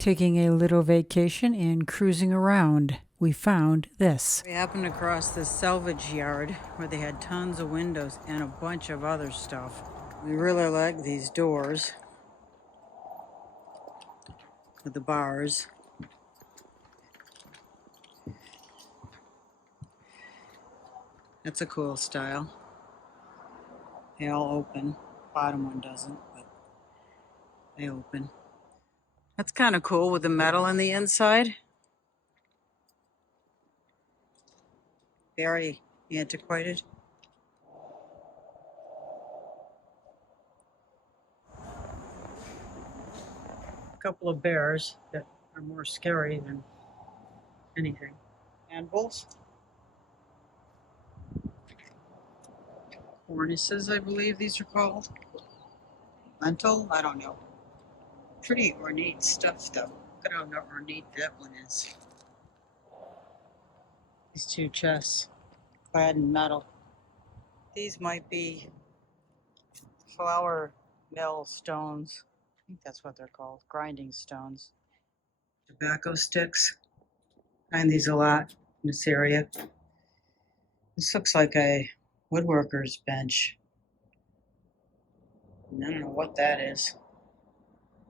Taking a little vacation and cruising around, we found this. We happened across this salvage yard where they had tons of windows and a bunch of other stuff. We really like these doors with the bars. That's a cool style. They all open. Bottom one doesn't, but they open. That's kind of cool with the metal on the inside. Very antiquated. A couple of bears that are more scary than anything. Anvils. Cornices, I believe these are called. Lentil? I don't know. Pretty ornate stuff, though. Look at how ornate that one is. These two chests, clad in metal. These might be flour mill stones. I think that's what they're called, grinding stones. Tobacco sticks. Find these a lot in this area. This looks like a woodworker's bench. I don't know what that is.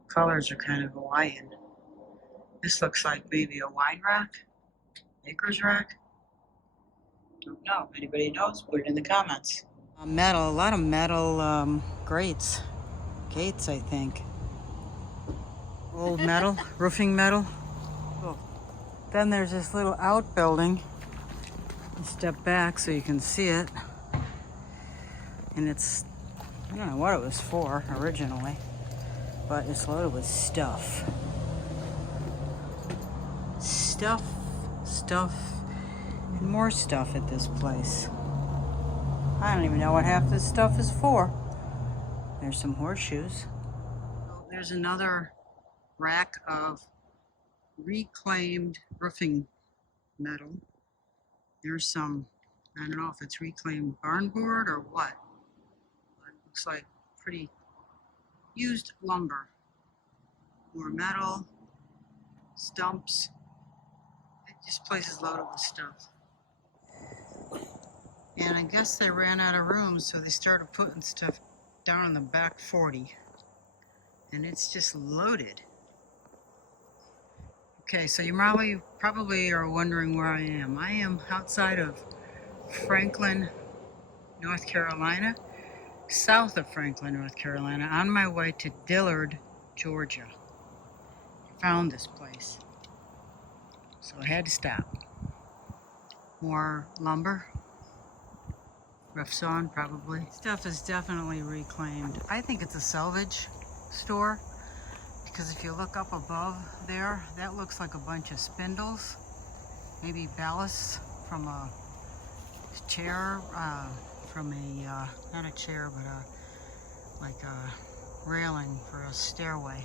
Colors are kind of Hawaiian. This looks like maybe a wine rack, baker's rack. Don't know. If anybody knows, put it in the comments. Metal, a lot of metal grates, gates, I think. Old metal, roofing metal. Oh. Then there's this little outbuilding. Step back so you can see it. And it's, I don't know what it was for originally, but it's loaded with stuff. Stuff, and more stuff at this place. I don't even know what half this stuff is for. There's some horseshoes. There's another rack of reclaimed roofing metal. There's some, I don't know if it's reclaimed barn board or what. It looks like pretty used lumber. More metal, stumps. This place is loaded with stuff. And I guess they ran out of room, so they started putting stuff down in the back 40. And it's just loaded. Okay, so you probably are wondering where I am. I am outside of Franklin, North Carolina, south of Franklin, North Carolina, on my way to Dillard, Georgia. I found this place, so I had to stop. More lumber, rough sawn probably. Stuff is definitely reclaimed. I think it's a salvage store. Because if you look up above there, that looks like a bunch of spindles, maybe ballasts from a chair, from a, not a chair, but like a railing for a stairway,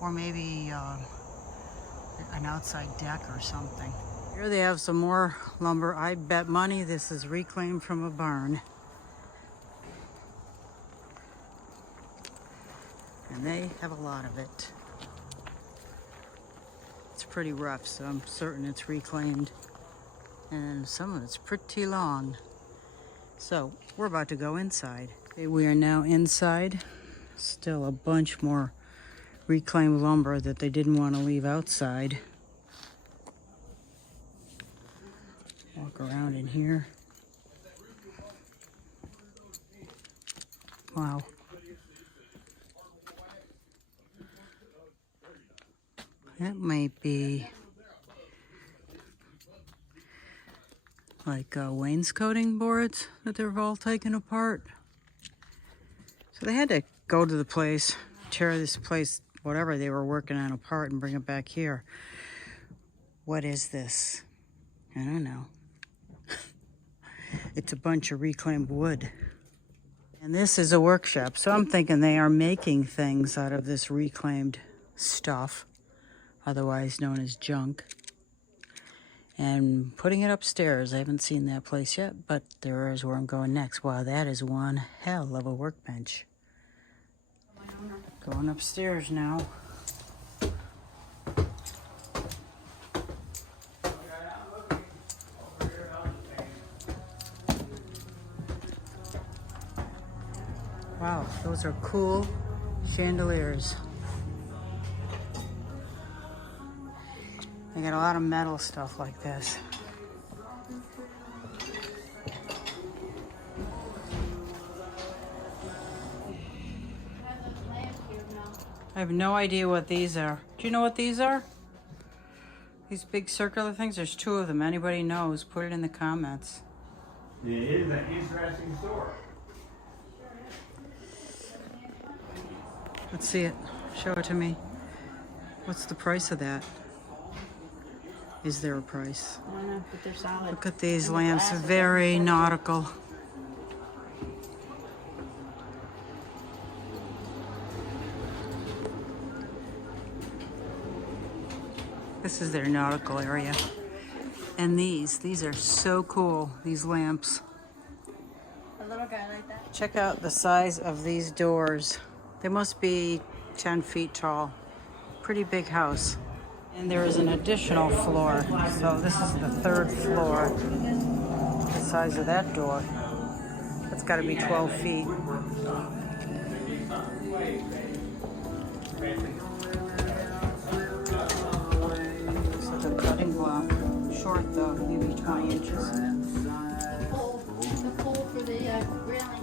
or maybe an outside deck or something. Here they have some more lumber. I bet money this is reclaimed from a barn. And they have a lot of it. It's pretty rough, so I'm certain it's reclaimed. And some of it's pretty long. So we're about to go inside. Okay, we are now inside. Still a bunch more reclaimed lumber that they didn't want to leave outside. Walk around in here. Wow. That might be like wainscoting boards that they're all taken apart. So they had to go to the place, tear this place, whatever they were working on apart, and bring it back here. What is this? I don't know. It's a bunch of reclaimed wood. And this is a workshop, so I'm thinking they are making things out of this reclaimed stuff, otherwise known as junk, and putting it upstairs. I haven't seen that place yet, but there is where I'm going next. Wow, that is one hell of a workbench. Going upstairs now. Wow, those are cool chandeliers. They got a lot of metal stuff like this. I have no idea what these are. Do you know what these are? These big circular things? There's two of them. Anybody knows, put it in the comments. It is an interesting store. Let's see it. Show it to me. What's the price of that? Is there a price? I don't know, but they're solid. Look at these lamps. Very nautical. This is their nautical area. And these are so cool, these lamps. A little guy like that. Check out the size of these doors. They must be 10 feet tall. Pretty big house. And there is an additional floor. So this is the third floor. The size of that door. That's got to be 12 feet. So the cutting block, short though, maybe 20 inches. The pole for the railing.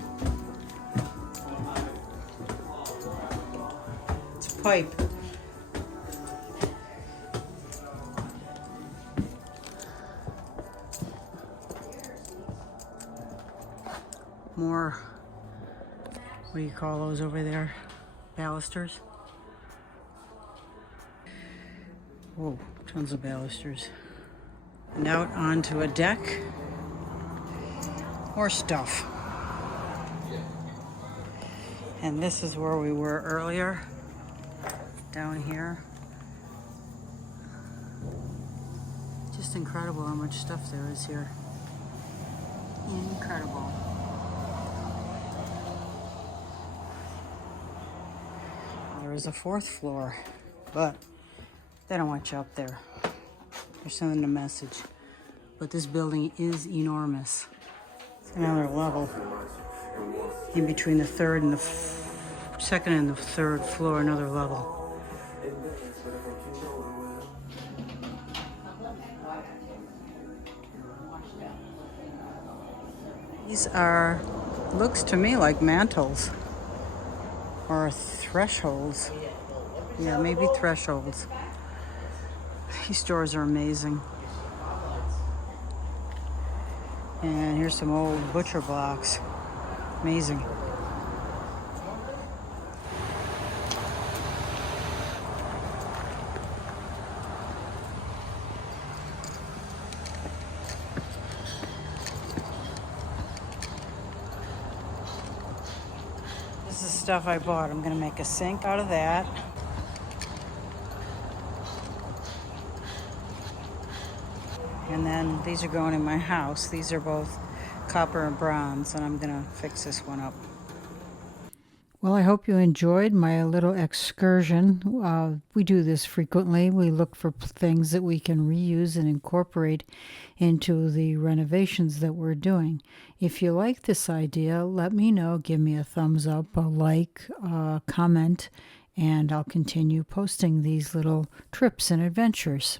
It's a pipe. More, what do you call those over there? Balusters? Whoa, tons of balusters. And out onto a deck. More stuff. And this is where we were earlier. Down here. Just incredible how much stuff there is here. Incredible. There is a fourth floor, but they don't want you up there. They're sending a message. But this building is enormous. It's another level in between the third and the second and the third floor, another level. These are, looks to me like mantles or thresholds. Yeah, maybe thresholds. These doors are amazing. And here's some old butcher blocks. Amazing. This is stuff I bought. I'm gonna make a sink out of that. And then these are going in my house. These are both copper and bronze, and I'm gonna fix this one up. Well, I hope you enjoyed my little excursion. We do this frequently. We look for things that we can reuse and incorporate into the renovations that we're doing. If you like this idea, let me know. Give me a thumbs up, a like, a comment, and I'll continue posting these little trips and adventures.